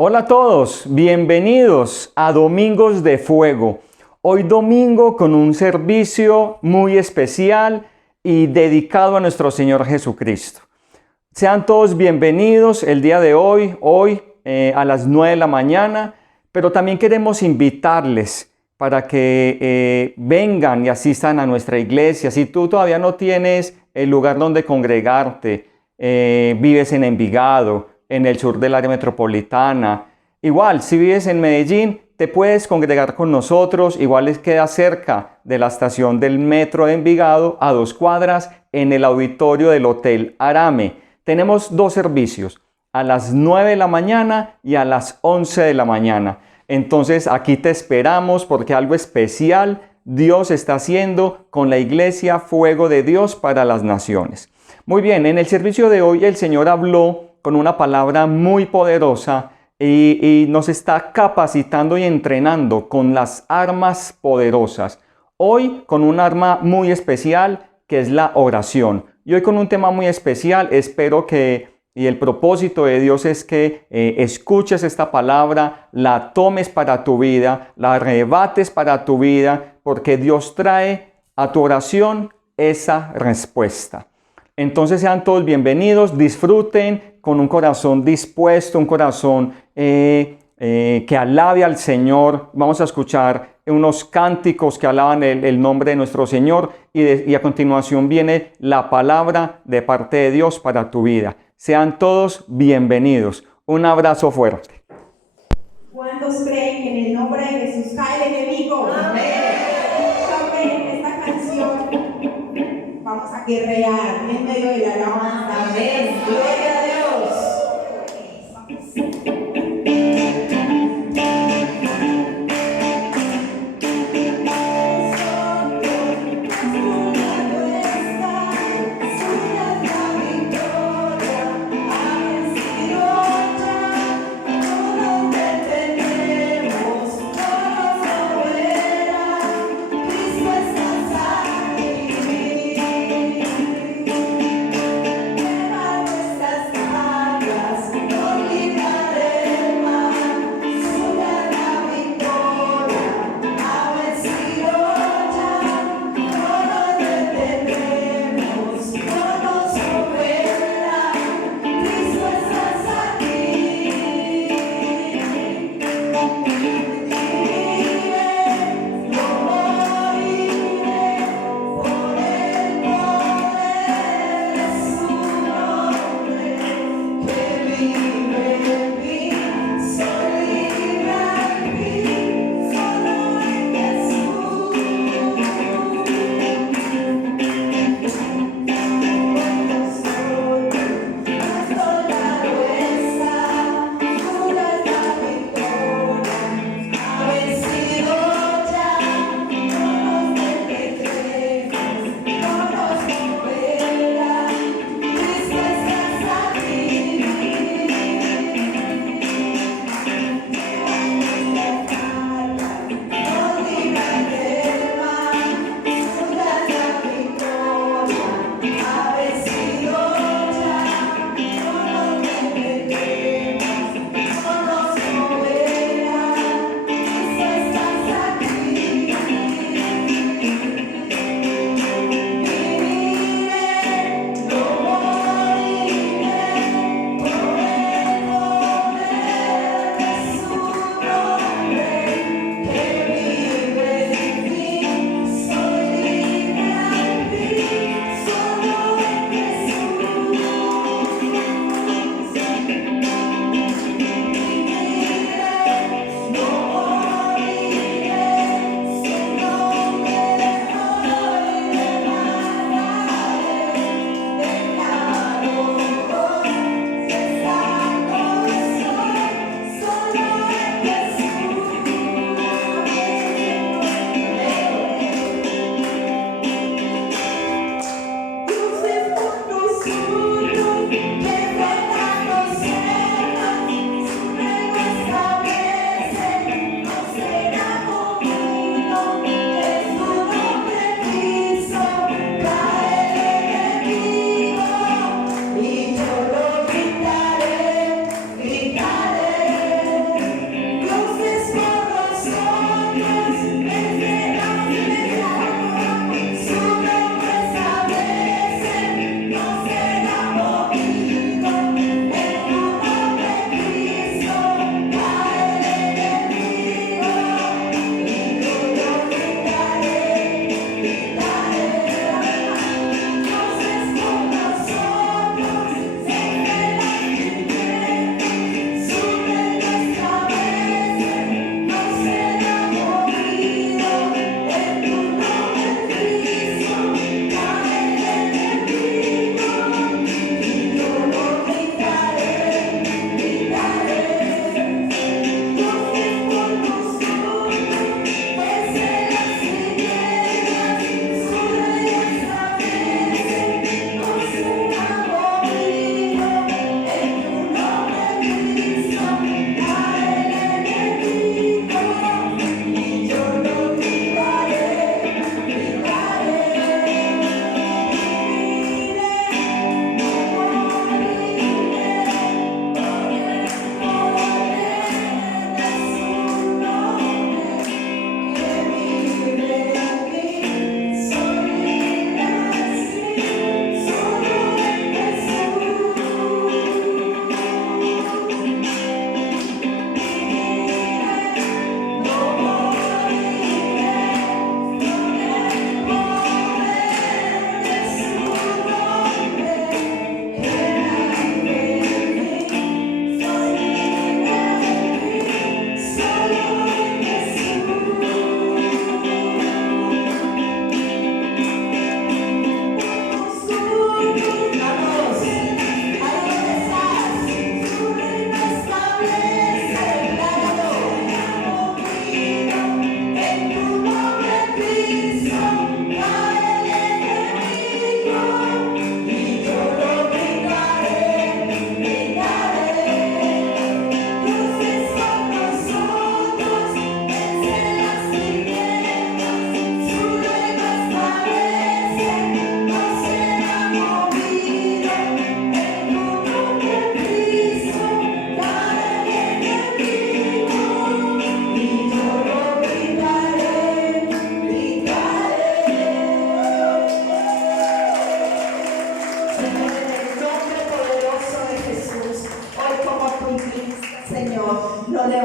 Hola a todos, bienvenidos a Domingos de Fuego. Hoy domingo con un servicio muy especial y dedicado a nuestro Señor Jesucristo. Sean todos bienvenidos el día de hoy a las 9 de la mañana, pero también queremos invitarles para que vengan y asistan a nuestra iglesia. Si tú todavía no tienes el lugar donde congregarte, vives en Envigado, en el sur del área metropolitana. Igual, si vives en Medellín, te puedes congregar con nosotros. Igual les queda cerca de la estación del metro de Envigado, a 2 cuadras, en el auditorio del Hotel Arame. Tenemos 2 servicios, a las 9 de la mañana y a las 11 de la mañana. Entonces aquí te esperamos porque algo especial Dios está haciendo con la iglesia Fuego de Dios para las Naciones. Muy bien, en el servicio de hoy el Señor habló con una palabra muy poderosa y nos está capacitando y entrenando con las armas poderosas. Hoy con un arma muy especial que es la oración. Y hoy con un tema muy especial, espero y el propósito de Dios es que escuches esta palabra, la tomes para tu vida, la arrebates para tu vida, porque Dios trae a tu oración esa respuesta. Entonces sean todos bienvenidos, disfruten con un corazón dispuesto, un corazón que alabe al Señor. Vamos a escuchar unos cánticos que alaban el nombre de nuestro Señor y a continuación viene la palabra de parte de Dios para tu vida. Sean todos bienvenidos. Un abrazo fuerte. ¿Cuántos creen que en el nombre de Jesús cae el enemigo? Amén. Esta canción vamos a guerrear en medio de la alabanza. Amén. Gloria a Dios.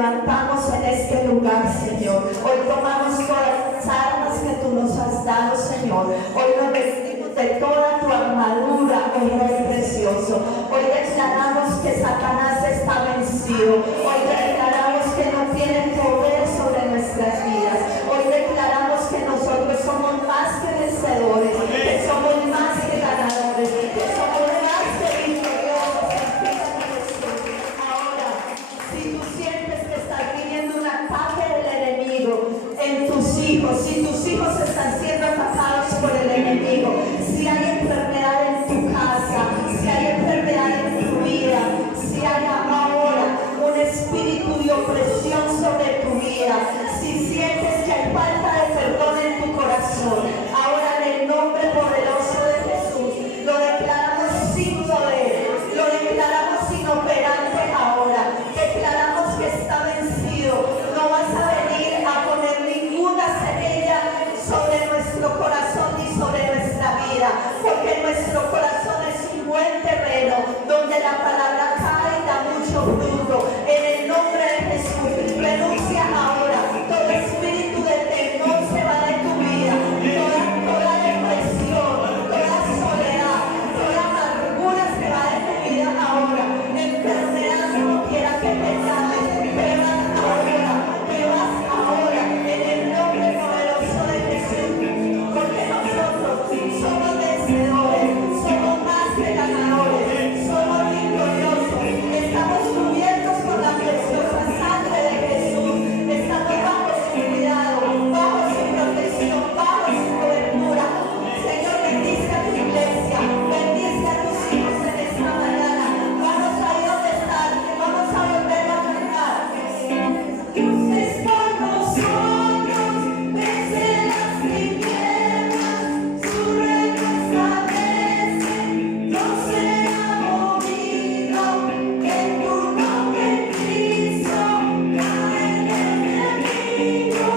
levantamos en este lugar, Señor. Hoy tomamos todas las armas que tú nos has dado, Señor. Hoy nos vestimos de toda tu armadura, oh Rey precioso. Hoy declaramos que Satanás está vencido. Hoy declaramos que no tiene poder sobre nuestras vidas. Hoy declaramos que nosotros somos más que vencedores, que somos más que ganadores, que somos más que victoriosos en Cristo Jesús. Ahora, si tú sientes que estás viviendo un ataque del enemigo en tus hijos, si tus hijos están siendo atacados por el enemigo, si hay enfermedad en tu casa, si hay enfermedad en tu vida, si hay ahora un espíritu de opresión sobre tu vida, si sientes que hay falta de perdón en tu corazón, ahora en el nombre poderoso de Jesús lo declaramos sin poder, lo declaramos inoperante ahora, declaramos que está vencido. No vas a venir a poner ninguna semilla sobre nuestro corazón ni sobre nuestra vida, porque nuestro corazón es un buen terreno donde la palabra cae y da mucho fruto. En el nombre de Jesús, renuncia ahora todo espíritu de temor, se va de tu vida, toda depresión, toda soledad, toda amargura se va de tu vida ahora. Enfermedad, como quiera que te llames, te vas ahora, en el nombre poderoso de Jesús, porque nosotros somos vencedores, somos más que ganadores, somos victoriosos, estamos cubiertos por la preciosa sangre de Jesús, estamos bajo su cuidado, bajo su protección, bajo su cobertura. Señor, bendice a tu iglesia, bendice a tus hijos en esta mañana. Vamos a ir donde están, vamos a volver a cantar. Dios es por nosotros, vence las tinieblas, su reino establece, no será movido, en tu nombre Cristo, cae el enemigo,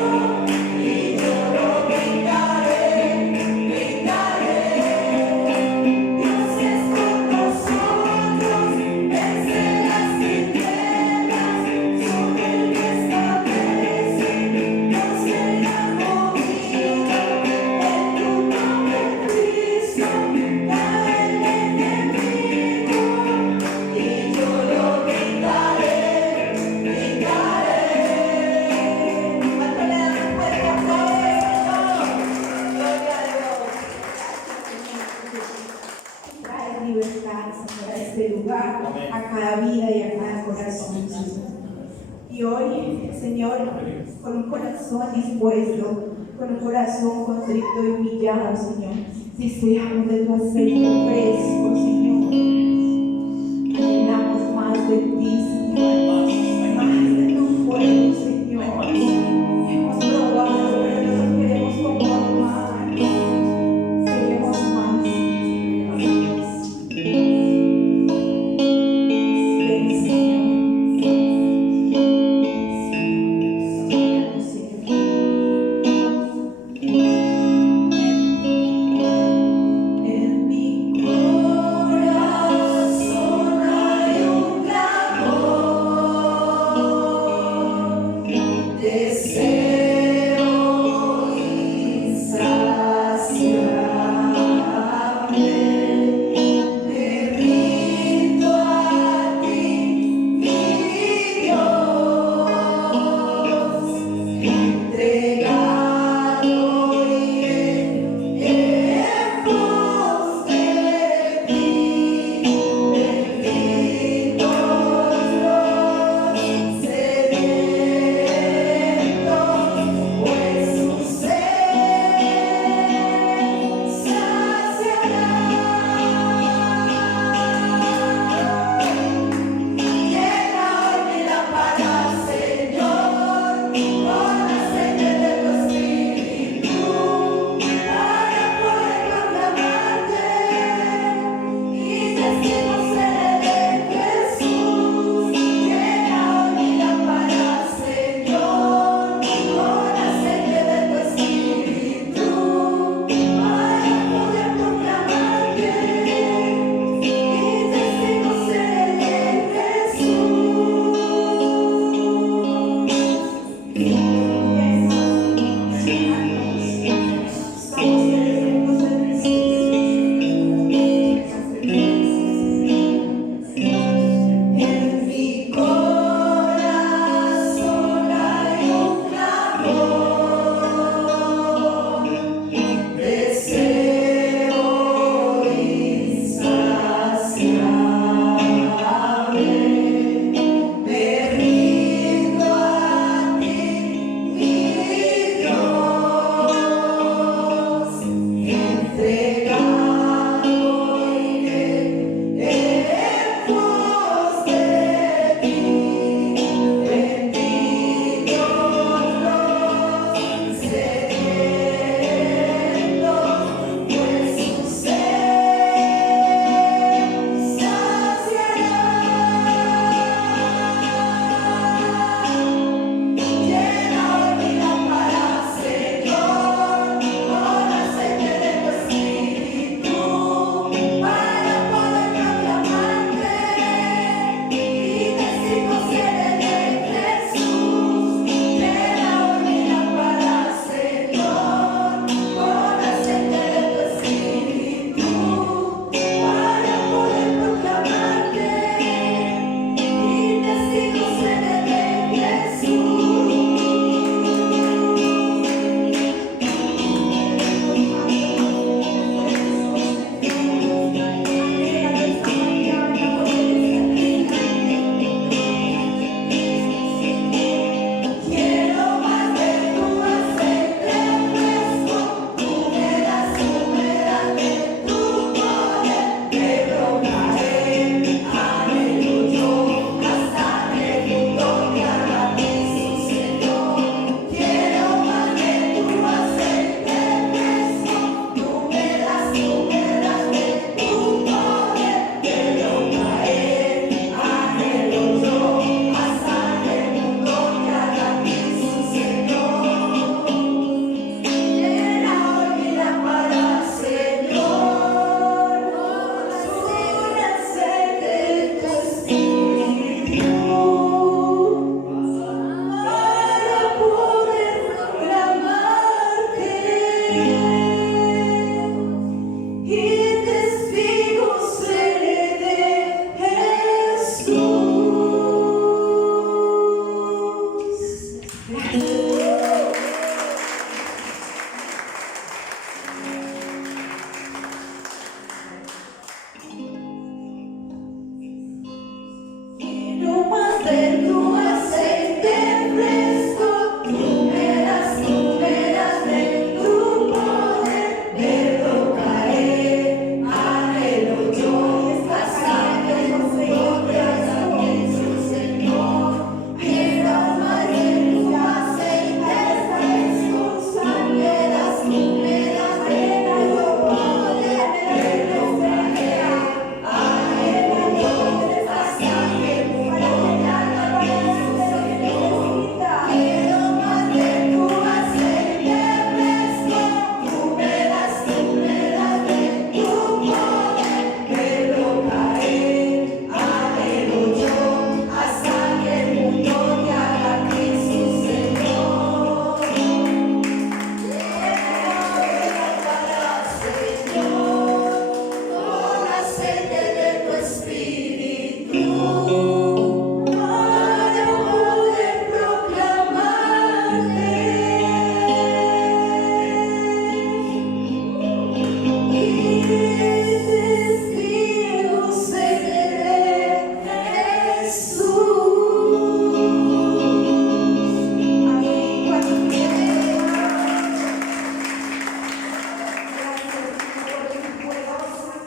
y yo lo gritaré, gritaré. Dios es por nosotros, vence las tinieblas, su reino establece, no será movido, en tu nombre Cristo, cae el enemigo, y yo lo gritaré, gritaré. ¿Cuánto le dan un fuerte aplauso, Señor? Gloria a Dios. Trae libertad, Señor, a este lugar, a cada vida y a cada corazón, Señor. Y hoy, Señor, con un corazón dispuesto, con un corazón contrito y humillado, Señor, deseamos de tu aceite fresco, Señor. Anhelamos más de ti, Señor, más de tu fuego, Señor. Hemos probado, pero nosotros queremos como más. Queremos más. Ven, Señor. En mi corazón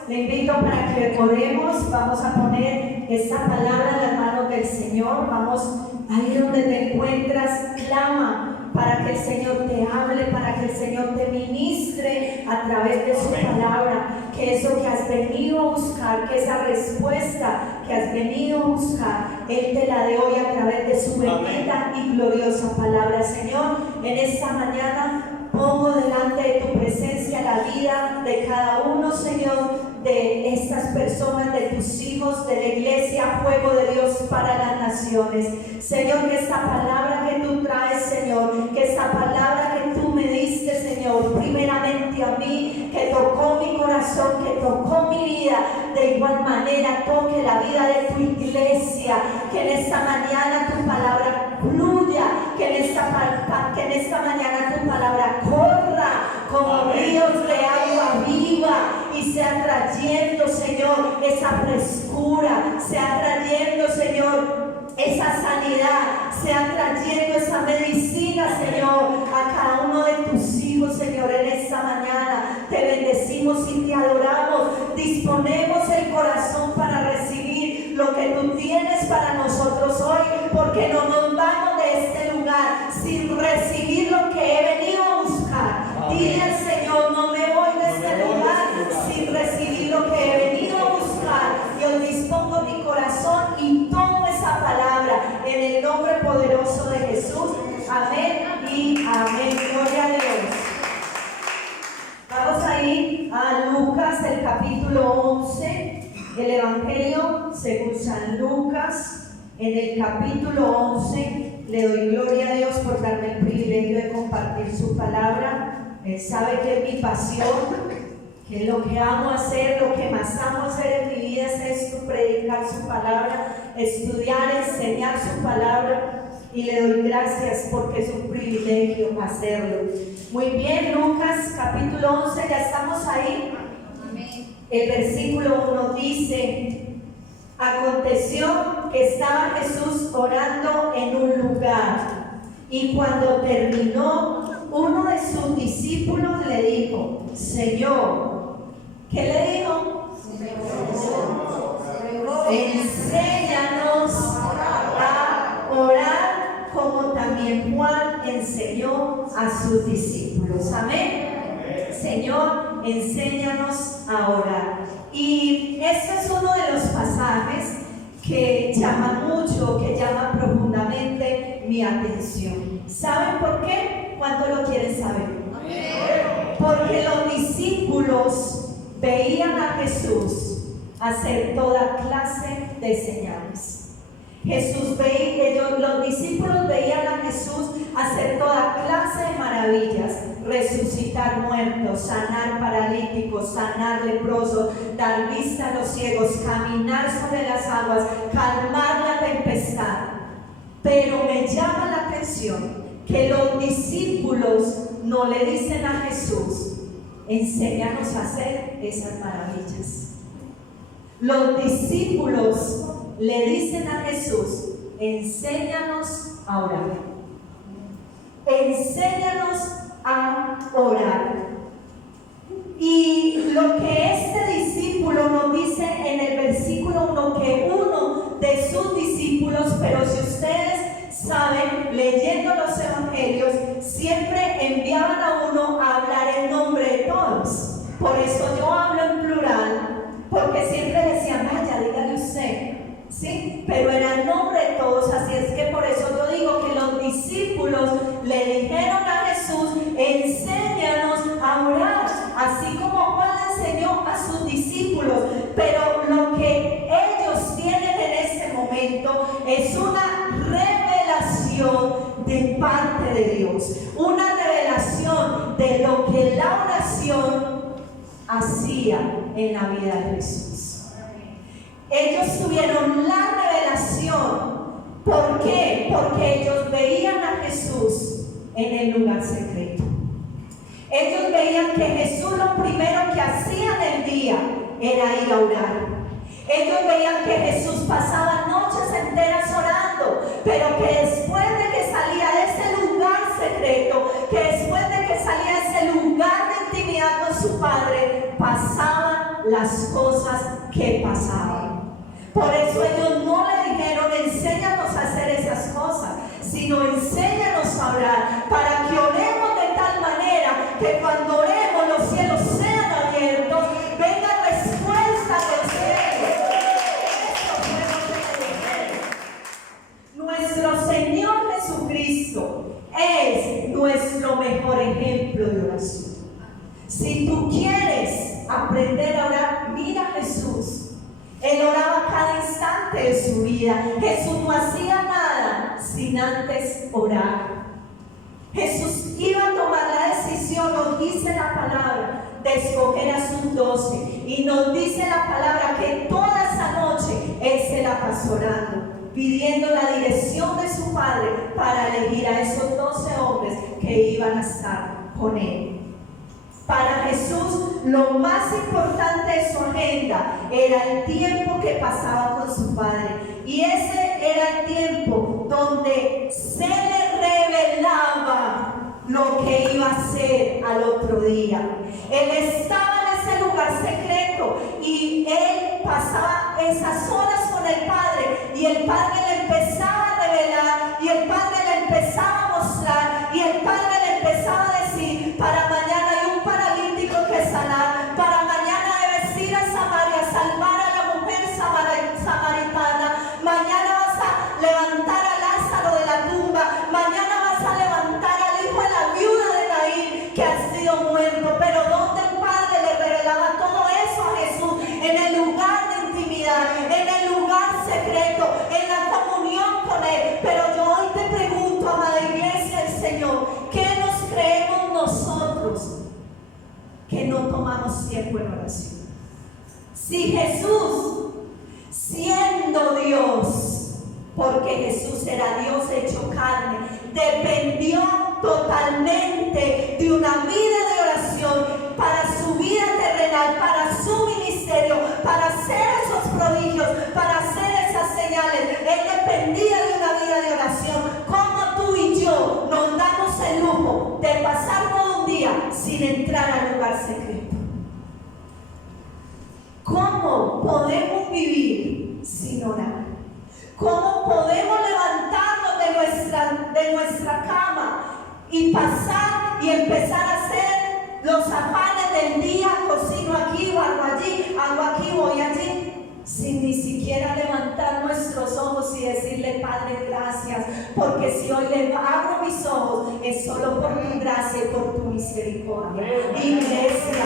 Le invito para que oremos. Vamos a poner esta palabra en las manos del Señor. Vamos ahí donde te encuentras, clama para que el Señor te hable, para que el Señor te ministre a través de su palabra. Que eso que has venido a buscar, que esa respuesta que has venido a buscar, Él te la dé hoy a través de su bendita y gloriosa palabra. Señor, en esta mañana pongo delante de tu presencia la vida de cada uno, Señor, de estas personas, de tus hijos, de la iglesia, fuego de Dios para las naciones. Señor, que esta palabra que tú traes, Señor, que esta palabra que tú me diste, Señor, primeramente a mí, que tocó mi corazón, que tocó mi vida, de igual manera toque la vida de tu iglesia, que en esta mañana tu palabra fluya, que en esta mañana tu palabra corra como ríos de agua viva y sea trayendo, Señor, esa frescura, sea trayendo, Señor, esa sanidad, sea trayendo esa medicina, Señor, a cada uno de tus hijos, Señor, en esta mañana. Te bendecimos y te adoramos, disponemos el corazón para recibir lo que tú tienes para nosotros hoy, porque no nos vamos de este lugar sin recibir lo que he venido a buscar. Dile al Señor, no me voy de este lugar sin recibir lo que he venido a buscar. Yo dispongo mi corazón y tomo esa palabra en el nombre poderoso de Jesús. Amén y amén. Gloria a Dios. Vamos a ir a Lucas, el capítulo 11, el Evangelio según San Lucas, en el capítulo 11. Le doy gloria a Dios por darme el privilegio de compartir su palabra. Él sabe que es mi pasión, que lo que amo hacer, lo que más amo hacer en mi vida es esto, predicar su palabra, estudiar, enseñar su palabra, y le doy gracias porque es un privilegio hacerlo. Muy bien, Lucas capítulo 11, ya estamos ahí. El versículo 1 dice: aconteció que estaba Jesús orando en un lugar, y cuando terminó, uno de sus discípulos le dijo: Señor, ¿qué le dijo? Enséñanos a orar como también Juan enseñó a sus discípulos. Amén. Señor, enséñanos a orar. Y este es uno de los pasajes que llama mucho, que llama profundamente mi atención. ¿Saben por qué? ¿Cuánto lo quieren saber? Porque los discípulos veían a Jesús hacer toda clase de señales. Los discípulos veían a Jesús hacer toda clase de maravillas: resucitar muertos, sanar paralíticos, sanar leprosos, dar vista a los ciegos, caminar sobre las aguas, calmar la tempestad. Pero me llama la atención que los discípulos no le dicen a Jesús: enséñanos a hacer esas maravillas. Los discípulos le dicen a Jesús: enséñanos a orar. Enséñanos a orar. Y lo que este discípulo nos dice en el versículo 1, que uno de sus discípulos, pero si ustedes saben, leyendo los evangelios, siempre enviaban a uno a hablar en nombre de todos. Por eso yo hablo en plural, porque siempre decían, vaya, dígale usted, ¿sí? Pero era en nombre de todos, así es que por eso yo digo que los discípulos le dijeron a Jesús, enséñanos a orar, así como Juan le enseñó a sus discípulos. Pero lo que ellos tienen en este momento es una revelación de parte de Dios, una revelación de lo que la oración hacía en la vida de Jesús. Ellos tuvieron la revelación. ¿Por qué? Porque ellos veían a Jesús en el lugar secreto. Ellos veían que Jesús lo primero que hacía en el día era ir a orar. Ellos veían que Jesús pasaba noches enteras orando, pero que después de que salía de ese lugar secreto, que después de que salía de ese lugar de intimidad con su Padre, pasaban las cosas que pasaban. Por eso ellos no le dijeron, enséñanos a hacer esas cosas, sino enséñanos a orar, para que oremos de tal manera que cuando oremos los cielos sean abiertos, venga respuesta del cielo. Nuestro Señor Jesucristo es nuestro mejor ejemplo de oración. Si tú quieres aprender a orar, mira a Jesús. Él oraba cada instante de su vida. Jesús no hacía nada sin antes orar. Jesús iba a tomar la decisión, nos dice la palabra, de escoger a sus 12. Y nos dice la palabra que toda esa noche Él se la pasó orando, pidiendo la dirección de su Padre para elegir a esos 12 hombres que iban a estar con Él. Para Jesús, lo más importante de su agenda era el tiempo que pasaba con su Padre. Y ese era el tiempo donde se le revelaba lo que iba a hacer al otro día. Él estaba en ese lugar secreto y él pasaba esas horas con el Padre, y el Padre le empezaba a revelar, y el Padre le empezaba a mostrar, y el Padre le empezaba a decir, para mañana hay un paralítico que sanar, para mañana debes ir a Samaria a salvar a la mujer samaritana, mañana vas a levantar a Lázaro de la tumba, mañana vas a levantar al hijo de la viuda de Naín que ha sido muerto. Pero donde el Padre le revelaba todo eso a Jesús, en el lugar de intimidad, en el lugar secreto, en la comunión con Él. Pero yo hoy te pregunto, amada iglesia del Señor, ¿qué nos creemos nosotros que no tomamos tiempo en oración? Si Jesús, siendo Dios, porque Jesús era Dios hecho carne, dependió totalmente de una vida de oración para su vida terrenal, para su ministerio, para hacer esos prodigios, para hacer esas señales. Él dependía de una vida de oración. Como tú y yo nos damos el lujo de pasar todo un día sin entrar al lugar secreto? ¿Cómo podemos vivir sin orar? ¿Cómo podemos levantarnos de nuestra cama y pasar y empezar a hacer los afanes del día? Cocino aquí, barro allí, hago aquí, voy allí, sin ni siquiera levantar nuestros ojos y decirle, Padre, gracias, porque si hoy le abro mis ojos es solo por tu gracia y por tu misericordia. Iglesia,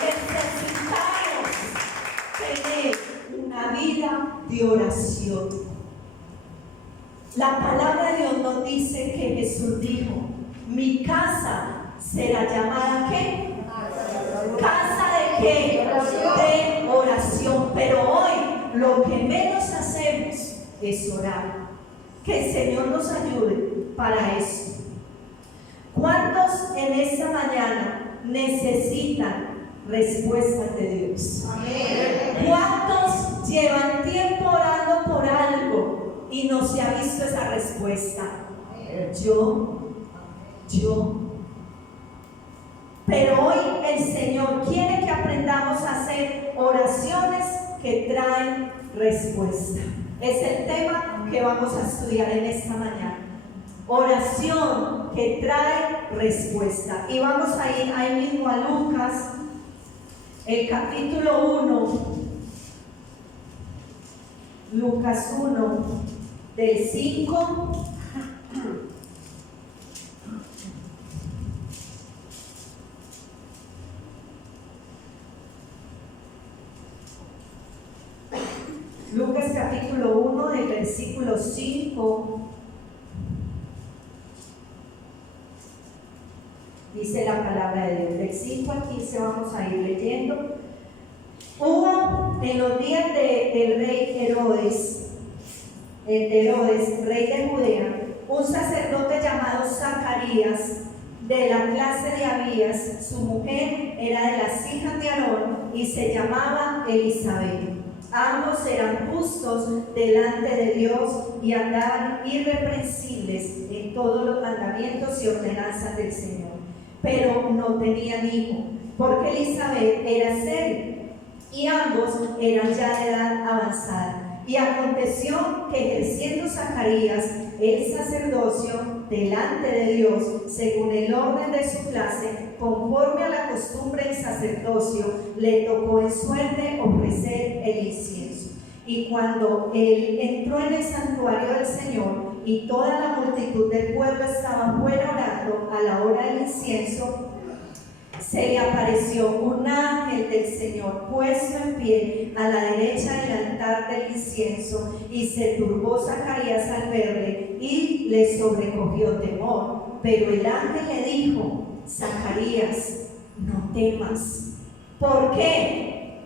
necesitamos tener una vida de oración. La palabra de Dios nos dice que Jesús dijo, mi casa será llamada ¿qué? ¿Casa de qué? De oración. Pero hoy lo que menos hacemos es orar. Que el Señor nos ayude para eso. ¿Cuántos en esta mañana necesitan respuestas de Dios? Amén. ¿Cuántos llevan tiempo orando por algo y y no se ha visto esa respuesta. Yo. Pero hoy el Señor quiere que aprendamos a hacer oraciones que traen respuesta. Es el tema que vamos a estudiar en esta mañana. Oración que trae respuesta. Y vamos a ir ahí mismo a Lucas, el capítulo 1. Lucas 1, del 5 Lucas capítulo 1 del versículo 5 dice la palabra de Dios. Del 5 al 15 vamos a ir leyendo. Hubo en los días del rey Herodes, rey de Judea, un sacerdote llamado Zacarías, de la clase de Abías. Su mujer era de las hijas de Aarón y se llamaba Elisabet. Ambos eran justos delante de Dios y andaban irreprensibles en todos los mandamientos y ordenanzas del Señor. Pero no tenían hijo, porque Elisabet era estéril y ambos eran ya de edad avanzada. Y aconteció que ejerciendo Zacarías el sacerdocio delante de Dios, según el orden de su clase, conforme a la costumbre del sacerdocio, le tocó en suerte ofrecer el incienso. Y cuando él entró en el santuario del Señor y toda la multitud del pueblo estaba fuera orando a la hora del incienso, se le apareció un ángel del Señor puesto en pie a la derecha del altar del incienso, y se turbó Zacarías al verle y le sobrecogió temor. Pero el ángel le dijo: Zacarías, no temas. ¿Por qué?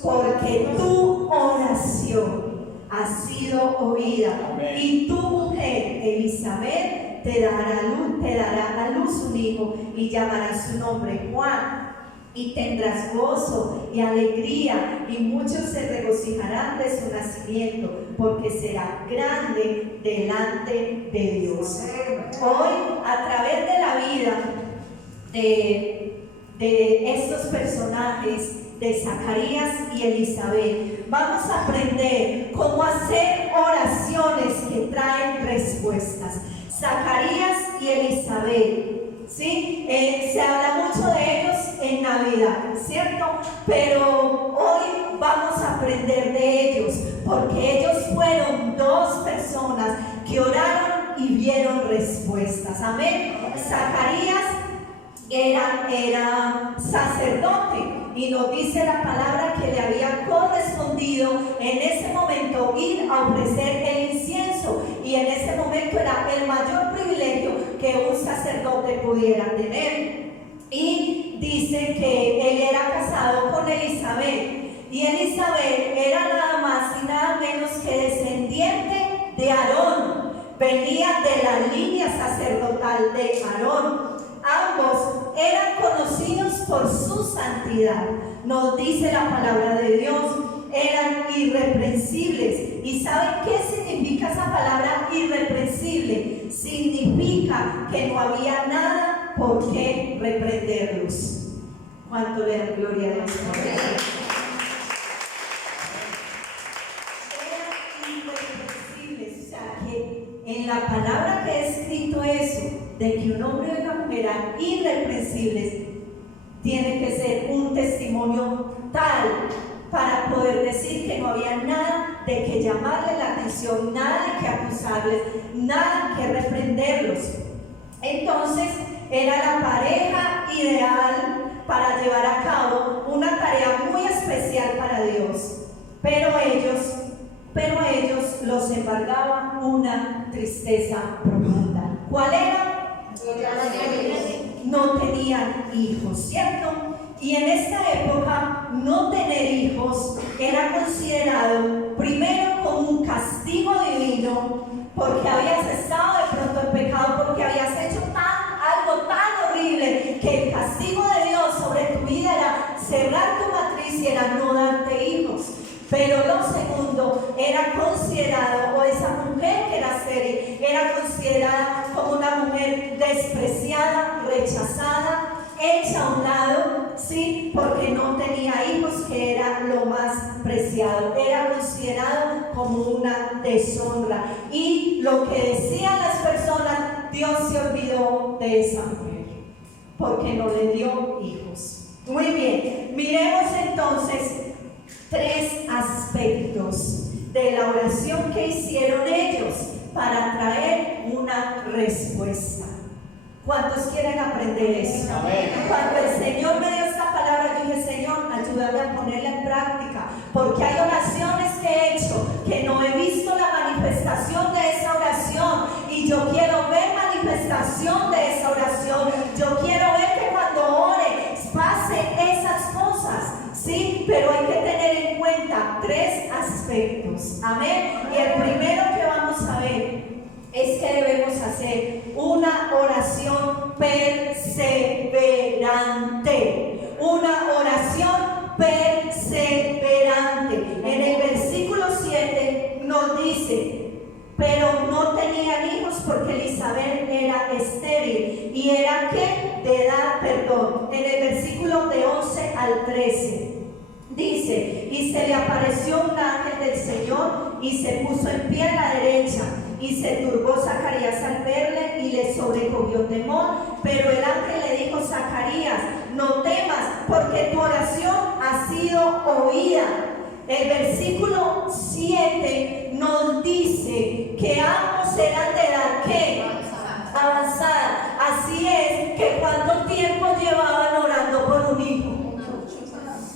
Porque tu oración ha sido oída. Amén. Y tu mujer Elisabet te dará a luz un hijo, y llamarás su nombre Juan, y tendrás gozo y alegría, y muchos se regocijarán de su nacimiento, porque será grande delante de Dios. Hoy, a través de la vida de estos personajes, de Zacarías y Elisabet, vamos a aprender cómo hacer oraciones que traen respuestas. Zacarías y Elisabet, ¿sí? Se habla mucho de ellos en Navidad, ¿cierto? Pero hoy vamos a aprender de ellos, porque ellos fueron dos personas que oraron y vieron respuestas. Amén. Zacarías era sacerdote, y nos dice la palabra que le había correspondido en ese momento ir a ofrecer el incienso, y en ese momento era el mayor privilegio que un sacerdote pudiera tener. Y dice que él era casado con Elisabet, y Elisabet era nada más y nada menos que descendiente de Aarón, venía de la línea sacerdotal de Aarón. Ambos eran conocidos por su santidad. Nos dice la palabra de Dios, eran irreprensibles. ¿Y saben qué significa esa palabra irreprensible? Significa que no había nada por qué reprenderlos. ¿Cuánto le dan gloria a Dios? Eran irreprensibles. O sea que en la palabra que he escrito eso, de que un hombre y una mujer eran irreprensibles, tiene que ser un testimonio tal para poder decir que no había nada de que llamarle la atención, nada de que acusarles, nada que reprenderlos. Entonces era la pareja ideal para llevar a cabo una tarea muy especial para Dios, pero ellos los embargaba una tristeza profunda. ¿Cuál era? No tenían hijos, ¿cierto? Y en esta época no tener hijos era considerado primero como un castigo divino, porque habías estado de pronto en pecado, porque habías hecho algo tan horrible que el castigo de Dios sobre tu vida era cerrar tu matriz y era no darte hijos. Pero lo segundo era considerado, o esa mujer rechazada, hecha a un lado, ¿sí? Porque no tenía hijos, que era lo más preciado, era considerado como una deshonra. Y lo que decían las personas, Dios se olvidó de esa mujer, porque no le dio hijos. Muy bien, miremos entonces 3 aspectos de la oración que hicieron ellos para traer una respuesta. ¿Cuántos quieren aprender eso? Amén. Cuando el Señor me dio esta palabra, yo dije, Señor, ayúdame a ponerla en práctica, porque hay oraciones que he hecho que no he visto la manifestación de esa oración, y yo quiero ver manifestación de esa oración. Yo quiero ver que cuando ore pase esas cosas, ¿sí? Pero hay que tener en cuenta 3 aspectos. Amén. Y el primero que vamos a ver es que debemos hacer una oración perseverante. Una oración perseverante. En el versículo 7 nos dice: pero no tenían hijos porque Elizabeth era estéril y era ¿qué? De edad, perdón. En el versículo de 11 al 13 dice: y se le apareció un ángel del Señor y se puso en pie a la derecha, y se turbó Zacarías al verle y le sobrecogió temor. Pero el ángel le dijo: Zacarías, no temas, porque tu oración ha sido oída. El versículo 7 nos dice que ambos eran de edad ¿qué? Avanzada. Así es que ¿cuánto tiempo llevaban orando por un hijo?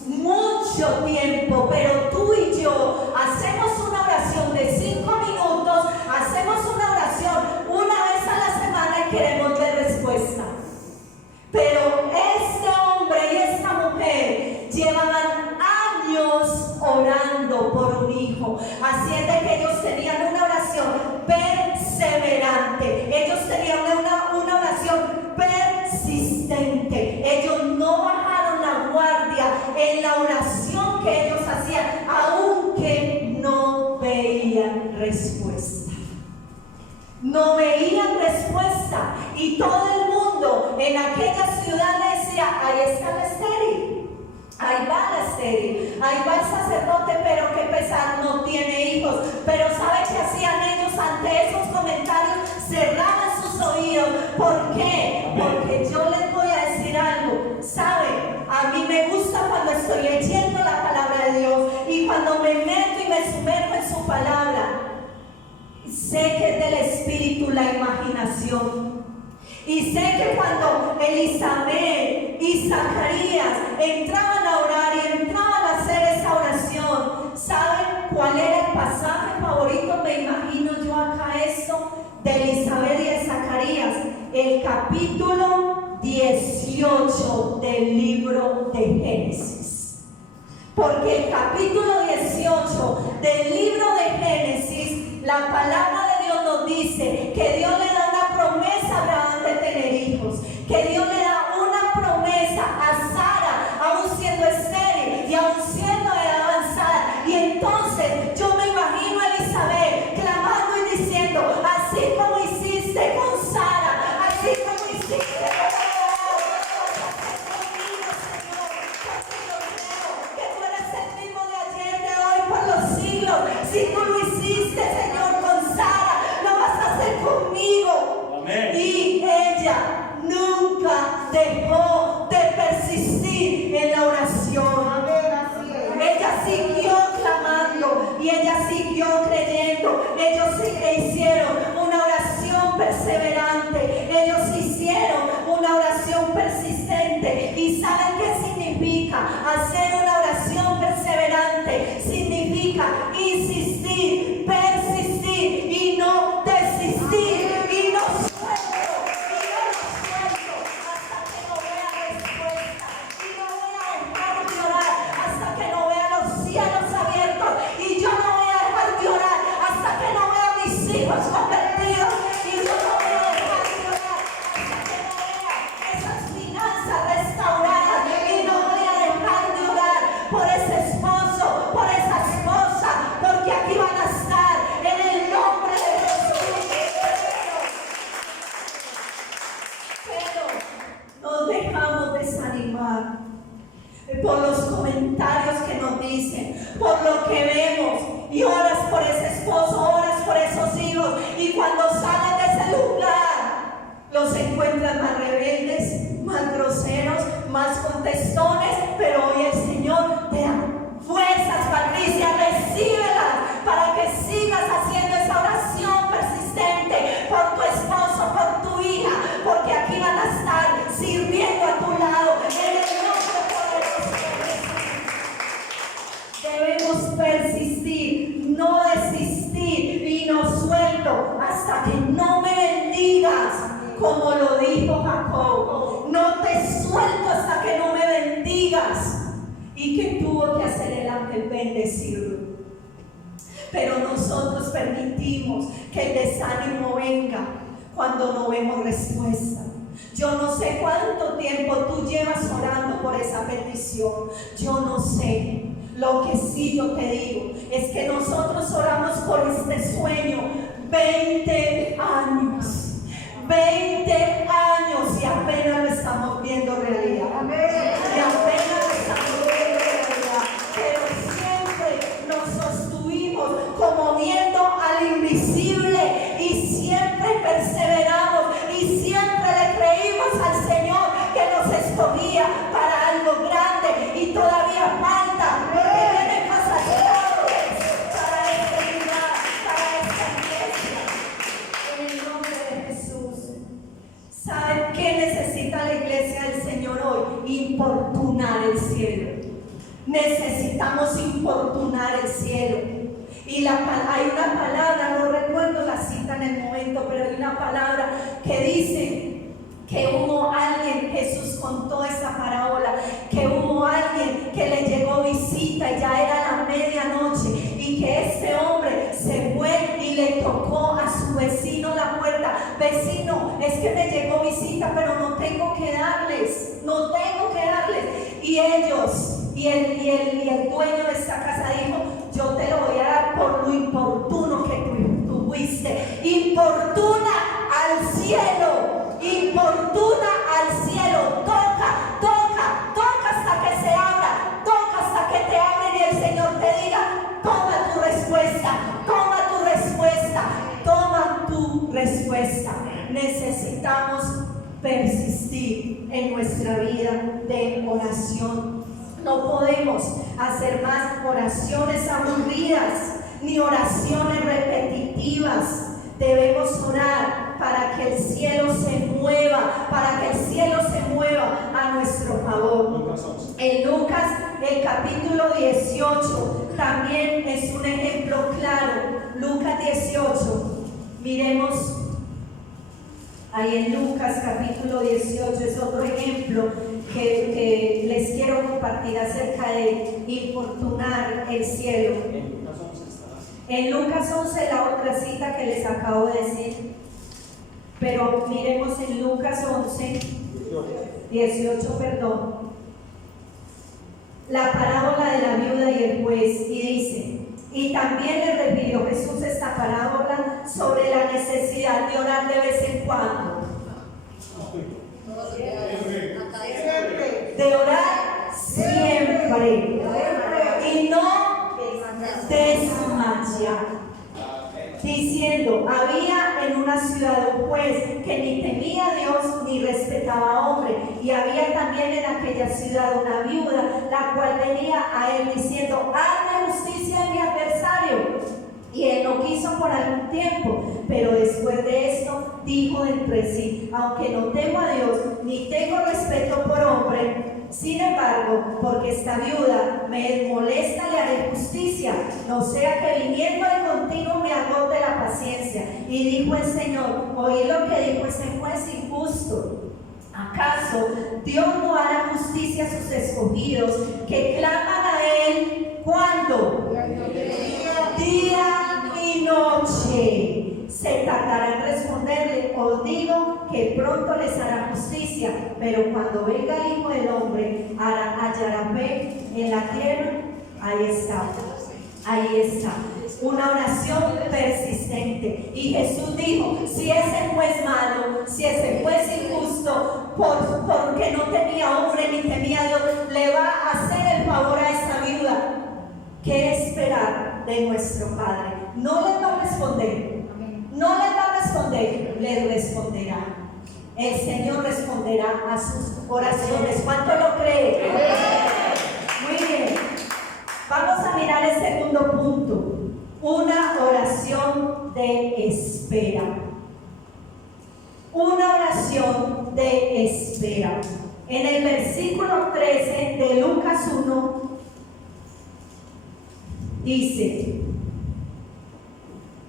Mucho tiempo. Pero tú y yo hacemos una oración de 5 minutos, hacemos una oración una vez a la semana y queremos ver respuesta. Pero este hombre y esta mujer llevaban años orando por un hijo. Así es de que ellos tenían una oración perseverante, ellos tenían una oración persistente. Ellos no bajaron la guardia en la oración que ellos hacían, aunque no veían respuesta. No veían respuesta, y todo el mundo en aquella ciudad decía: ahí está la estéril, ahí va la estéril, ahí va el sacerdote, pero qué pesar, no tiene hijos. Pero ¿sabe qué hacían ellos ante esos comentarios? Cerraban sus oídos. ¿Por qué? Porque yo les voy a decir algo. ¿Sabe? A mí me gusta cuando estoy leyendo la palabra de Dios y cuando me meto y me sumerjo en su palabra. Sé que es del Espíritu la imaginación. Y sé que cuando Elizabeth y Zacarías entraban a orar y entraban a hacer esa oración, ¿saben cuál era el pasaje favorito? Me imagino yo acá esto de Elizabeth y de Zacarías, el capítulo 18 del libro de Génesis. Porque el capítulo 18 del libro de Génesis, la palabra de Dios nos dice que Dios le da una promesa a Abraham de tener hijos, que Dios le da una promesa a Sara, aún siendo estéril y aún siendo de edad avanzada. Y entonces yo me imagino a Elizabeth clamando y diciendo: así como hiciste con Sara, así como hiciste con si tú lo hiciste, Señor, con Sara, lo vas a hacer conmigo. Amén. Y ella nunca dejó de persistir en la oración. Ella siguió clamando y ella siguió creyendo. Ellos hicieron una oración perseverante. Ellos hicieron una oración persistente. ¿Y saben qué significa hacer una oración perseverante? Significa insistir, persistir y no desistir. Y no suelto, hasta que no vea respuesta. Y no voy a dejar de orar hasta que no vea los cielos abiertos. Y yo no voy a dejar de orar hasta que no vea a mis hijos convertidos. Y yo no voy a dejar de orar hasta que no vea esas finanzas restauradas. Y no voy a dejar de orar por ese esposo, por esa esposa, porque aquí van a estar en el nombre de Jesús. Pero Los encuentras más rebeldes, más groseros, más contestones, pero hoy el Señor te da fuerzas, Patricia, recíbelas para que sigas haciendo esa oración persistente por tu esposo, por tu hija, porque aquí van a estar sirviendo a tu lado en el nombre poderoso de Jesús. Debemos persistir, no desistir, y no suelto hasta que no me bendigas, como lo dijo Jacob. No te suelto hasta que no me bendigas. ¿Y qué tuvo que hacer el ángel? Bendecirlo. Pero nosotros permitimos que el desánimo venga cuando no vemos respuesta. Yo no sé cuánto tiempo tú llevas orando por esa petición. Yo no sé. Lo que sí yo te digo es que nosotros oramos por este sueño 20 años. 20 años y apenas lo estamos viendo realidad. Y apenas lo estamos viendo realidad. Pero siempre nos sostuvimos como viendo al invisible y siempre perseveramos y siempre le creímos al Señor que nos escogía para algo grande, y todavía falta, porque vienen cosas grandes para este lugar, para esta iglesia. En el nombre de Jesús. ¿Saben qué necesita la iglesia del Señor hoy? Importunar el cielo. Necesitamos importunar el cielo. Y hay una palabra, no recuerdo la cita en el momento, pero hay una palabra que dice que hubo alguien, Jesús contó esa parábola, que hubo alguien que le llegó visita y ya era la medianoche, y que este hombre se fue y le tocó a su vecino la puerta. Vecino, es que me llegó visita, pero no tengo que darles. Y ellos, y el dueño de esta casa dijo: yo te lo voy a dar por lo importuno que tú fuiste. Importuna al cielo. Importuna al cielo, toca, toca, toca hasta que se abra, toca hasta que te abren y el Señor te diga: toma tu respuesta, toma tu respuesta, toma tu respuesta. Necesitamos persistir en nuestra vida de oración. No podemos hacer más oraciones aburridas ni oraciones repetitivas. Debemos orar para que el cielo se mueva, para que el cielo se mueva a nuestro favor. En Lucas, el capítulo 18, también es un ejemplo claro. Lucas 18, miremos ahí en Lucas capítulo 18, es otro ejemplo que les quiero compartir acerca de importunar el cielo. En Lucas 11, la otra cita que les acabo de decir, pero miremos en Lucas 11, 18, la parábola de la viuda y el juez, y dice: y también le refirió Jesús esta parábola sobre la necesidad de orar de vez en cuando. De orar siempre y no desmayar. Diciendo: había en una ciudad un juez que ni temía a Dios ni respetaba a hombre, y había también en aquella ciudad una viuda, la cual venía a él diciendo: hazme justicia en mi adversario. Y él no quiso por algún tiempo, pero después de esto dijo entre sí: aunque no temo a Dios ni tengo respeto por hombre, sin embargo, porque esta viuda me es molesta, le haré justicia, no sea que viniendo al continuo me agote la paciencia. Y dijo el Señor: oí lo que dijo ese juez injusto. ¿Acaso Dios no hará justicia a sus escogidos que claman a Él? ¿Cuándo? Día y noche. Se tardará en responderle. Os digo que pronto les hará justicia, pero cuando venga el Hijo del Hombre, hallará fe en la tierra. Ahí está. Una oración persistente. Y Jesús dijo: si ese juez malo, si ese juez injusto, porque no temía hombre ni temía a Dios, le va a hacer el favor a esta viuda, ¿qué esperar de nuestro Padre? No les va a responder, no les va a responder, les responderá. el Señor responderá a sus oraciones. ¿Cuánto lo cree? Muy bien. Vamos a mirar el segundo punto. Una oración de espera. Una oración de espera. En el versículo 13 de Lucas 1 dice: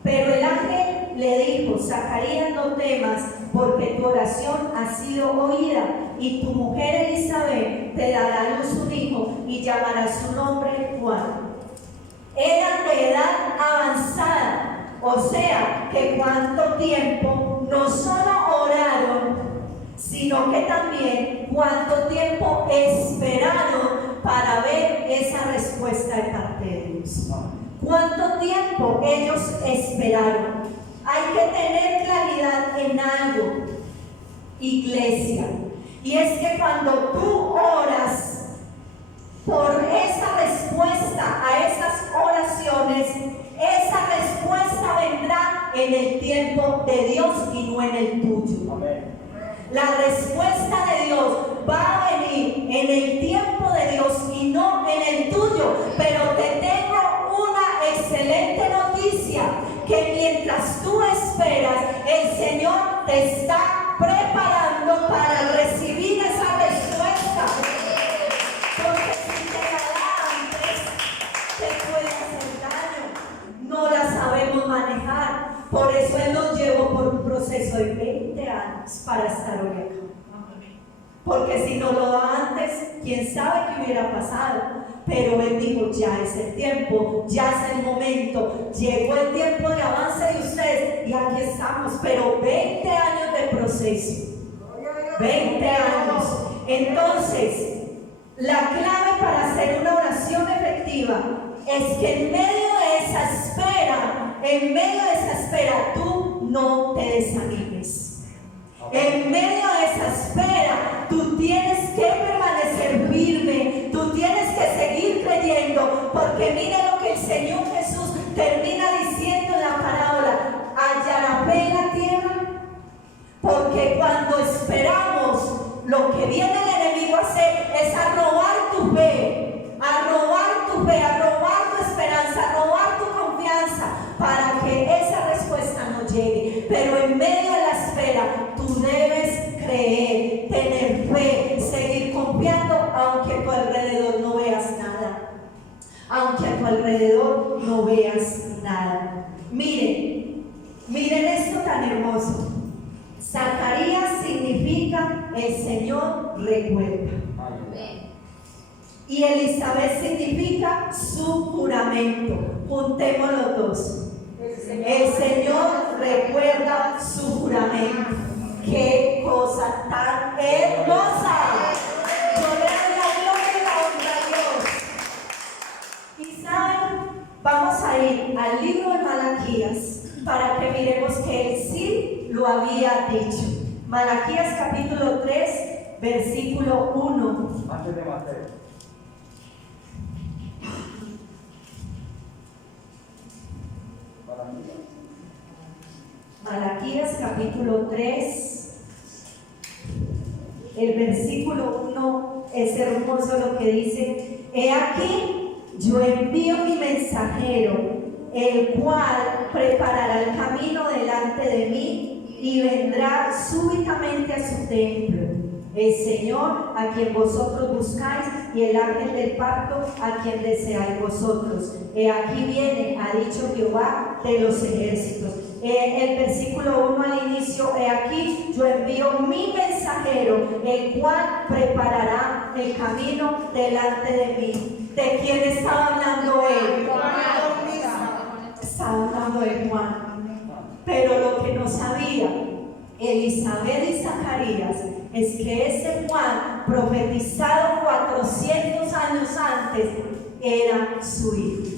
pero el ángel le dijo: Zacarías, no temas, porque tu oración ha sido oída, y tu mujer Elizabeth te dará a luz un hijo, y llamará su nombre Juan. Eran de edad avanzada, o sea que cuánto tiempo no solo oraron, sino que también cuánto tiempo esperaron para ver esa respuesta de parte de Dios. ¿Cuánto tiempo ellos esperaron? Hay que tener claridad en algo, iglesia, y es que cuando tú oras por esa respuesta a esas oraciones, esa respuesta vendrá en el tiempo de Dios y no en el tuyo. Amén. La respuesta de Dios va a venir en el tiempo de Dios y no en el tuyo. Pero te tengo una excelente noticia, que mientras tú esperas, el Señor te está preparando para recibir esa respuesta. Porque si te la da antes, te puede hacer daño. No la sabemos manejar. Por eso Él nos llevó por un proceso de 20 años para estar hoy acá. Porque si no lo da antes, quién sabe qué hubiera pasado. Pero Él dijo: ya es el tiempo, ya es el momento, llegó el tiempo de avance de ustedes y aquí estamos. Pero 20 años de proceso, 20 años. Entonces, la clave para hacer una oración efectiva es que en medio de esa espera, tú no te desanimes. En medio de esa espera, tú tienes que permanecer firme, tú tienes que seguir creyendo, porque mire lo que el Señor Jesús termina diciendo en la parábola: ¿hallará fe en la tierra? Porque cuando esperamos, lo que viene el enemigo a hacer es a robar tu fe, a robar tu fe, a robar tu esperanza, a robar tu confianza, para que esa respuesta no llegue. Pero en medio de la espera, tú debes creer, tener fe, seguir confiando, aunque a tu alrededor no veas nada. Aunque a tu alrededor no veas nada. Miren esto tan hermoso. Zacarías significa el Señor recuerda. Y Elizabeth significa su juramento. Juntemos los dos. El Señor recuerda su juramento. ¡Qué cosa tan hermosa! Yo le doy la gloria y la honra a Dios. Y saben, vamos a ir al libro de Malaquías para que miremos que Él sí lo había dicho. Malaquías capítulo 3, versículo 1. Antes de Mateo. Malaquías capítulo 3, el versículo 1 es hermoso lo que dice: he aquí, yo envío mi mensajero, el cual preparará el camino delante de mí y vendrá súbitamente a su templo. El Señor a quien vosotros buscáis y el ángel del pacto a quien deseáis vosotros. He aquí viene, ha dicho Jehová de los ejércitos. El versículo 1 al inicio: he aquí, yo envío mi mensajero, el cual preparará el camino delante de mí. ¿De quién estaba hablando él? Estaba hablando de Juan. Pero lo que no sabía Elizabeth y Zacarías es que ese Juan, profetizado 400 años antes, era su hijo.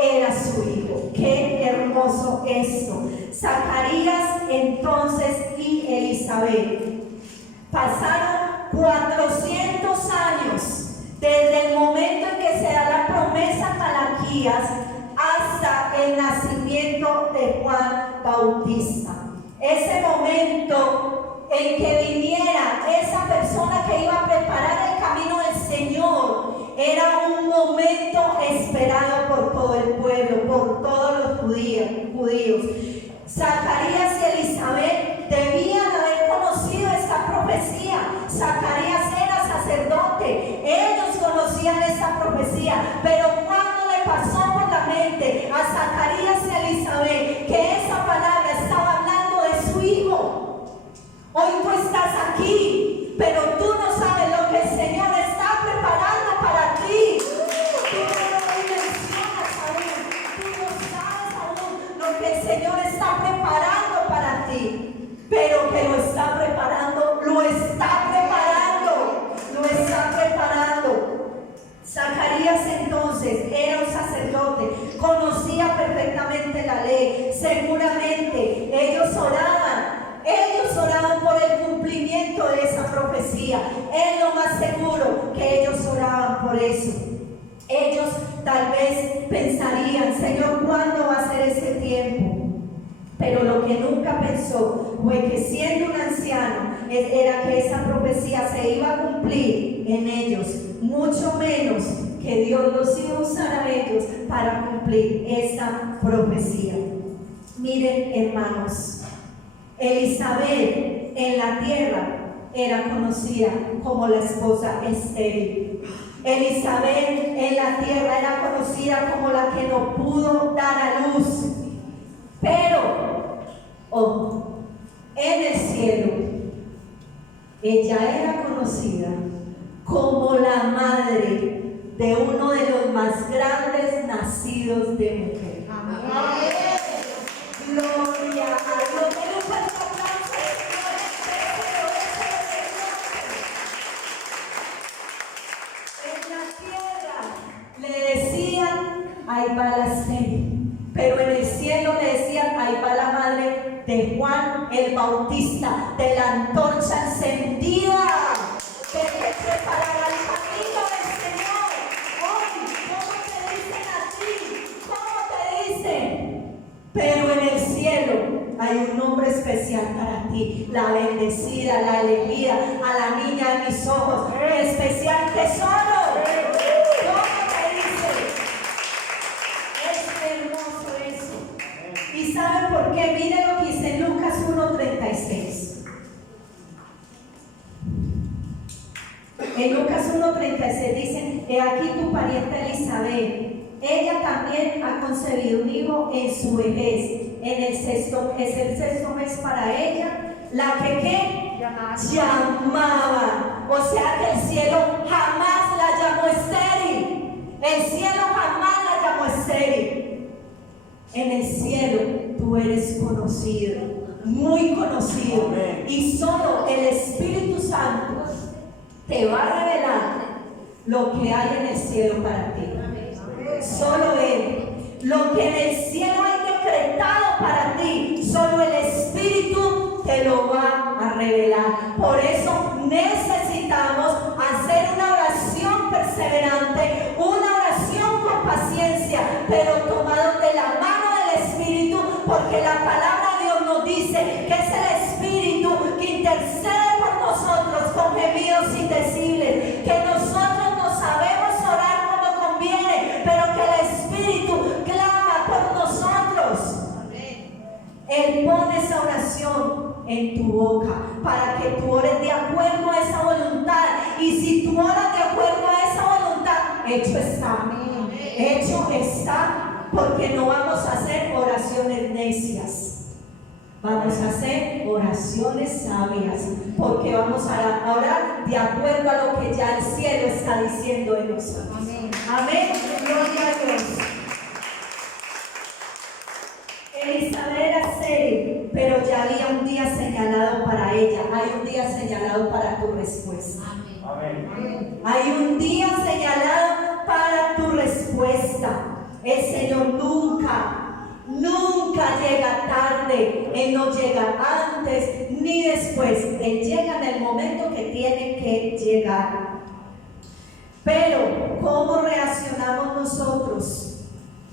Era su hijo. ¡Qué hermoso esto! Zacarías entonces y Elizabeth pasaron 400 años desde el momento en que se da la promesa a Malaquías hasta el nacimiento de Juan Bautista. Ese momento en que viniera esa persona que iba a preparar el camino del Señor, era un momento esperado por todo el pueblo, por todos los judíos. Zacarías y Elizabeth debían haber conocido esta profecía. Zacarías era sacerdote, ellos conocían esta profecía, pero cuando le pasó por la mente a Zacarías y a Elizabeth que esa palabra estaba hablando de su hijo, hoy tú estás aquí, pero tú no sabes lo que el Señor está preparando para ti. Tú no lo dimensionas aún, tú no sabes aún lo que el Señor está preparando para ti, pero que lo está preparando, lo está preparando, lo está preparando. Zacarías entonces era un sacerdote, conocía perfectamente la ley, seguramente ellos oraban por el cumplimiento de esa profecía. Es lo más seguro que ellos oraban por eso. Ellos tal vez pensarían, Señor, ¿cuándo va a ser ese tiempo? Pero lo que nunca pensó fue que siendo un anciano era que esa profecía se iba a cumplir en ellos, mucho menos que Dios los iba a usar a ellos para cumplir esa profecía. Miren, hermanos, Elizabeth en la tierra era conocida como la esposa estéril. Elizabeth en la tierra era conocida como la que no pudo dar a luz. Pero, ojo, en el cielo, ella era conocida como la madre de uno de los más grandes nacidos de mujer. Amén. Gloria a Dios. En la tierra le decían, ahí va la estéril. Pero en el cielo le decían, ahí va la madre de Juan el Bautista, de la antorcha encendida, que te preparará el camino del Señor. Hoy, ¿cómo te dicen a ti? ¿Cómo te dicen? Pero en el cielo hay un nombre especial para ti, la bendecida, la elegida, a la niña de mis ojos, el especial tesoro. ¿Y saben por qué? Miren lo que dice Lucas 1:36. En Lucas 1:36 dice, he aquí tu pariente Elizabeth, ella también ha concebido un hijo en su vejez, es el sexto mes para ella, la que ¿qué? Llamaba. O sea que el cielo jamás la llamó estéril, el cielo jamás la llamó estéril. En el cielo tú eres conocido, muy conocido. Amén. Y solo el Espíritu Santo te va a revelar lo que hay en el cielo para ti. Amén. Solo Él. Lo que en el cielo hay decretado para ti, solo el Espíritu te lo va a revelar. Por eso necesitamos hacer una oración perseverante, una oración con paciencia, pero tomados de la mano del Espíritu, porque la palabra de Dios nos dice que es el Espíritu que intercede por nosotros con gemidos indecibles, que nosotros no sabemos orar como conviene, pero que el Espíritu clama por nosotros. Él pone esa oración en tu boca para que tú ores de acuerdo a esa voluntad, y si tú oras de acuerdo a esa voluntad, hecho está. Hecho está, porque no vamos a hacer oraciones necias, vamos a hacer oraciones sabias, porque vamos a orar de acuerdo a lo que ya el cielo está diciendo de nosotros. Amén. Amén. Gloria a Dios. Elizabeth era estéril, pero ya había un día señalado para ella. Hay un día señalado para tu respuesta. Amén. Hay un día señalado para tu respuesta. El Señor nunca llega tarde. Él no llega antes ni después. Él llega en el momento que tiene que llegar. Pero ¿cómo reaccionamos nosotros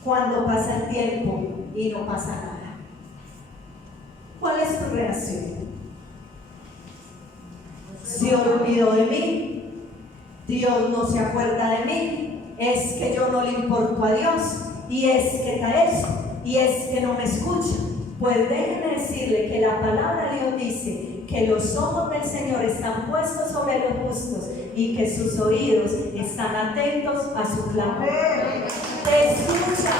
cuando pasa el tiempo y no pasa nada? ¿Cuál es tu reacción? Se olvidó de mí. Dios no se acuerda de mí. Es que yo no le importo a Dios. Y es que está eso. Y es que no me escucha. Pues déjenme decirle que la palabra de Dios dice que los ojos del Señor están puestos sobre los justos y que sus oídos están atentos a su clamor. Te escucha,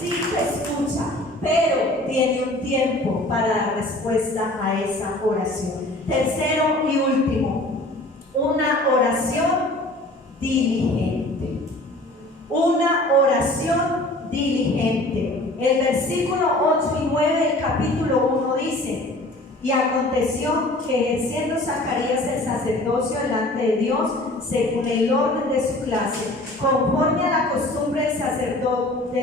sí te escucha, pero tiene un tiempo para dar respuesta a esa oración. Tercero y último, una oración diligente. Una oración diligente. El versículo 8 y 9 del capítulo 1 dice: y aconteció que ejerciendo Zacarías el sacerdocio delante de Dios, según el orden de su clase, conforme a la costumbre del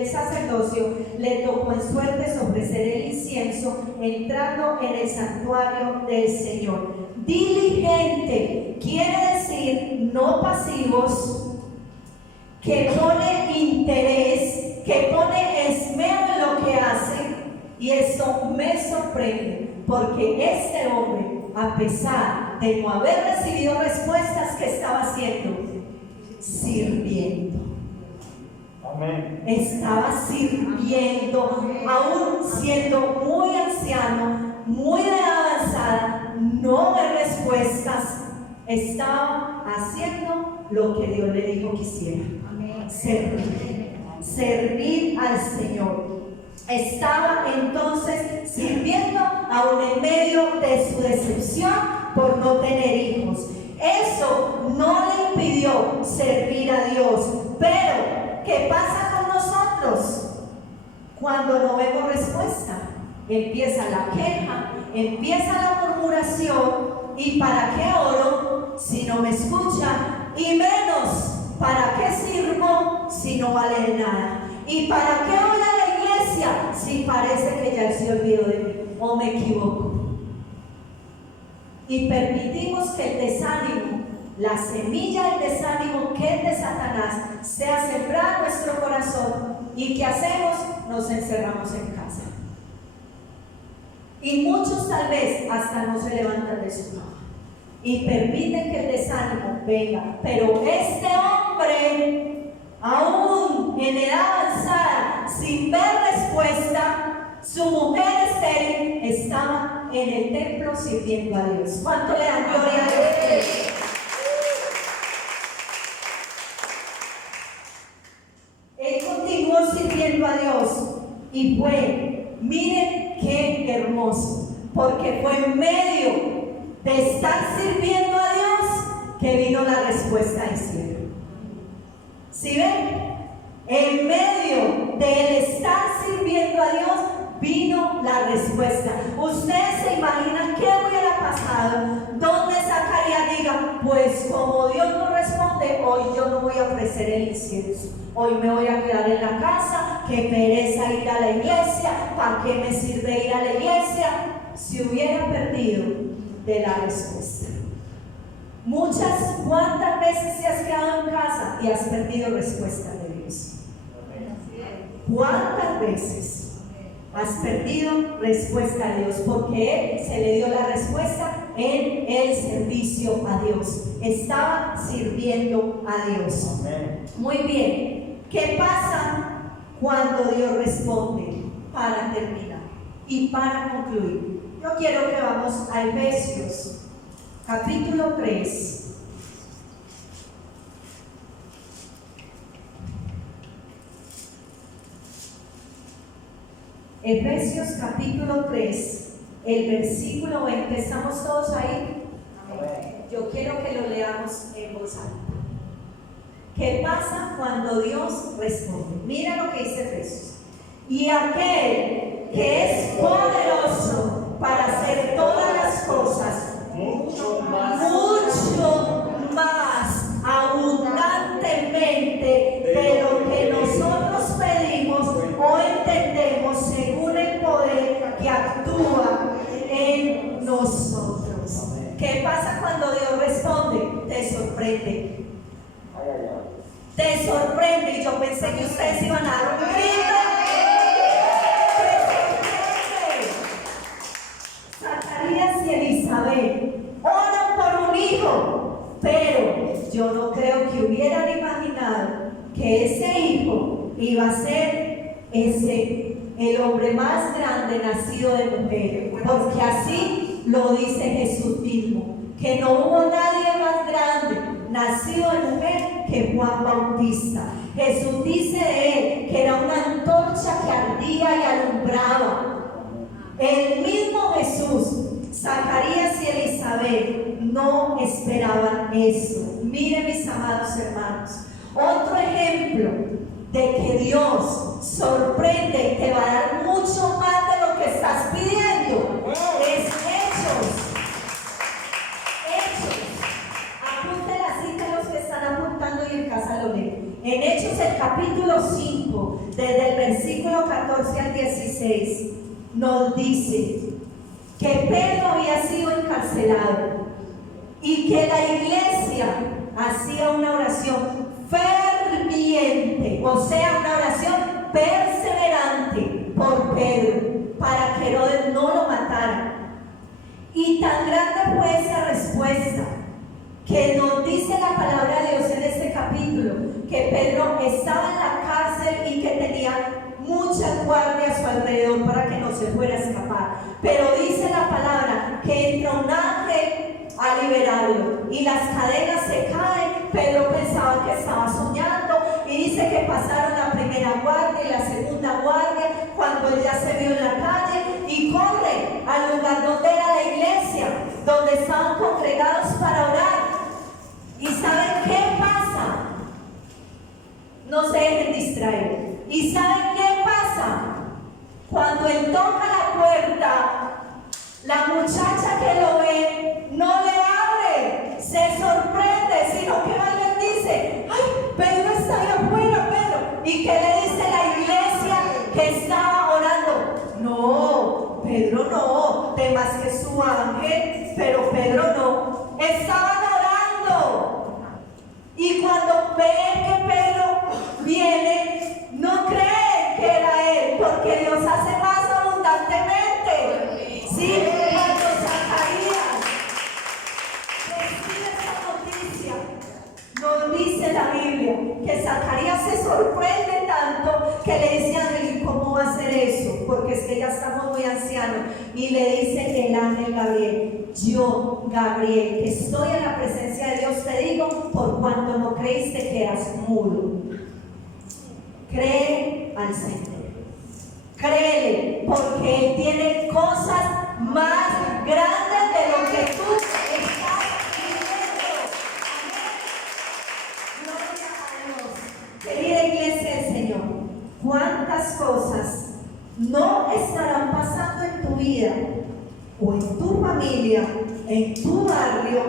sacerdocio, le tocó en suertes ofrecer el incienso, entrando en el santuario del Señor. Diligente quiere decir no pasivos, que pone interés, que pone esmero en lo que hace. Y esto me sorprende, porque este hombre, a pesar de no haber recibido respuestas, ¿qué estaba haciendo? Sirviendo. Amén. Estaba sirviendo, aún siendo muy anciano, muy de edad avanzada, no de respuestas, estaba haciendo lo que Dios le dijo que hiciera. Servir al Señor. Estaba entonces sirviendo aún en medio de su decepción por no tener hijos. Eso no le impidió servir a Dios. Pero, ¿qué pasa con nosotros? Cuando no vemos respuesta, empieza la queja, empieza la murmuración. ¿Y para qué oro si no me escucha? Y menos, ¿para qué sirvo si no vale de nada? ¿Y para qué voy a la iglesia si parece que ya se olvidó de mí o me equivoco? Y permitimos que el desánimo, la semilla del desánimo que es de Satanás, sea sembrada en nuestro corazón. ¿Y qué hacemos? Nos encerramos en casa. Y muchos tal vez hasta no se levantan de su cama y permiten que el desánimo venga. Pero este hombre, aún en edad avanzada, sin ver respuesta, su mujer estéril estaba en el templo sirviendo a Dios. ¿Cuánto le dan gloria a Dios? Él continuó sirviendo a Dios y fue, miren qué hermoso, porque fue en medio de estar sirviendo a Dios que vino la respuesta del cielo. ¿Sí ven? En medio de estar sirviendo a Dios vino la respuesta. Ustedes se imaginan qué hubiera pasado donde Zacarías diga: pues como Dios no responde, hoy yo no voy a ofrecer el incienso, hoy me voy a quedar en la casa, qué pereza ir a la iglesia, ¿para qué me sirve ir a la iglesia? Si hubiera perdido de la respuesta. ¿Cuántas veces te has quedado en casa y has perdido respuesta de Dios? ¿Cuántas veces has perdido respuesta a Dios? Porque Él se le dio la respuesta en el servicio a Dios. Estaba sirviendo a Dios. Muy bien. ¿Qué pasa cuando Dios responde? Para terminar y para concluir, yo quiero que vamos a Efesios capítulo 3. Efesios capítulo 3, el versículo 20. ¿Estamos todos ahí? Yo quiero que lo leamos en voz alta. ¿Qué pasa cuando Dios responde? Mira lo que dice Efesios. Y aquel que es poderoso para hacer todas las cosas mucho más abundantemente de lo que nosotros pedimos o entendemos, según el poder que actúa en nosotros. ¿Qué pasa cuando Dios responde? Te sorprende. Te sorprende. Y yo pensé que ustedes iban a dar un grito. Zacarías y Elizabeth oran por un que ese hijo iba a ser el hombre más grande nacido de mujer, porque así lo dice Jesús mismo, que no hubo nadie más grande nacido de mujer que Juan Bautista. Jesús dice de él que era una antorcha que ardía y alumbraba. El mismo Jesús, Zacarías y Elizabeth no esperaban eso. Miren, mis amados hermanos, otro ejemplo de que Dios sorprende y te va a dar mucho más de lo que estás pidiendo es Hechos. Apunte la cita los que están apuntando y en casa lo leen. En Hechos el capítulo 5, desde el versículo 14 al 16, nos dice que Pedro había sido encarcelado y que la iglesia hacía una oración ferviente, o sea, una oración perseverante por Pedro, para que Herodes no lo matara. Y tan grande fue esa respuesta que nos dice la palabra de Dios en este capítulo, que Pedro estaba en la cárcel y que tenía muchas guardias a su alrededor para que no se fuera a escapar. Pero dice la palabra que entra un ángel a liberarlo y las cadenas se caen. Pedro pensaba que estaba soñando y dice que pasaron la primera guardia y la segunda guardia cuando él ya se vio en la calle y corre al lugar donde era la iglesia, donde estaban congregados para orar. ¿Y saben qué pasa? No se dejen distraer. ¿Y saben qué pasa? Cuando él toca la puerta, la muchacha que lo ve no le abre, se sorprende, sino que va y le dice: ¡ay, Pedro está ahí afuera, Pedro! ¿Y qué le dice la iglesia que estaba orando? No, Pedro no, temas que es su ángel, pero Pedro no. Estaban orando. Y cuando ven que Pedro viene, no creen que era él, porque Dios hace más abundantemente. Sí, cuando Zacarías recibe esta noticia, nos dice la Biblia que Zacarías se sorprende tanto que le dice a Ángel: ¿cómo va a ser eso? Porque es que ya estamos muy ancianos. Y le dice el ángel Gabriel: yo, Gabriel, que estoy en la presencia de Dios, te digo, por cuanto no creíste que eras mudo. Cree al Señor. Créele, porque Él tiene cosas más grandes de lo que tú estás pidiendo. Amén. Gloria a Dios. Querida iglesia del Señor, ¿cuántas cosas no estarán pasando en tu vida, o en tu familia, en tu barrio,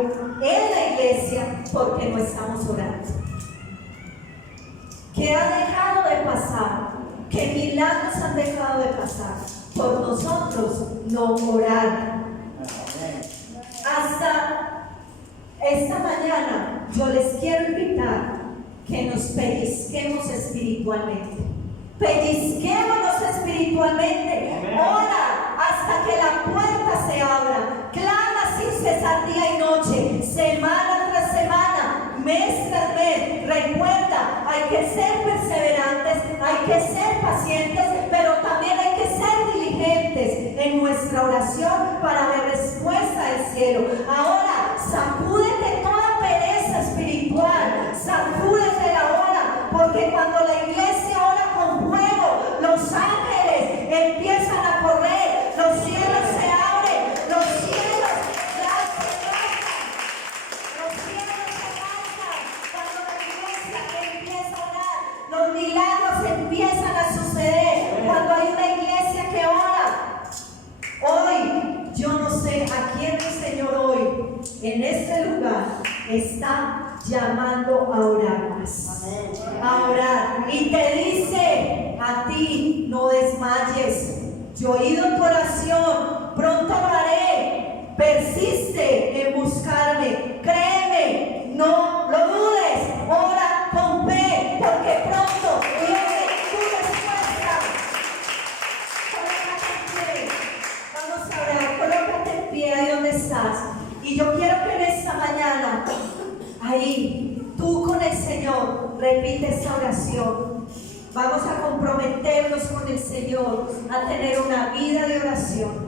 en la iglesia, porque no estamos orando? ¿Qué ha dejado de pasar? ¿Qué milagros han dejado de pasar por nosotros no orar? Hasta esta mañana yo les quiero invitar que nos pellizquemos espiritualmente. Pellizquémonos espiritualmente. Ora hasta que la puerta se abra. Clama sin cesar día y noche, semana tras semana, mes tras mes. Recuerda, hay que ser perseverantes, hay que ser pacientes, pero también hay que ser diligentes en nuestra oración para ver respuesta del cielo. Ahora, sacúdete toda pereza espiritual, sacúdete ahora, porque cuando la iglesia ora con fuego, los ángeles empiezan a correr, los cielos se abren, los cielos se alzan, cuando la iglesia empieza a orar, los milagros empiezan a suceder. Cuando hay una iglesia que ora, hoy, yo no sé a quién el Señor hoy, en este lugar, está llamando a orar más, a orar, y te dice a ti: no desmayes, yo he oído tu oración, pronto lo haré, persiste en buscarme, créeme, no lo dudes, ora con fe, porque pronto viene tu respuesta. Colócate en pie, vamos a orar, colócate en pie ahí donde estás, y yo quiero que en esta mañana, ahí Tú con el Señor, repite esta oración. Vamos a comprometernos con el Señor a tener una vida de oración.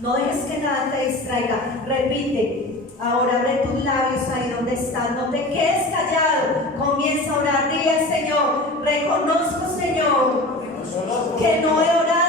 No dejes que nada te distraiga. Repite. Ahora abre tus labios ahí donde estás. No te quedes callado. Comienza a orar. Dile al Señor: reconozco, Señor, que no he orado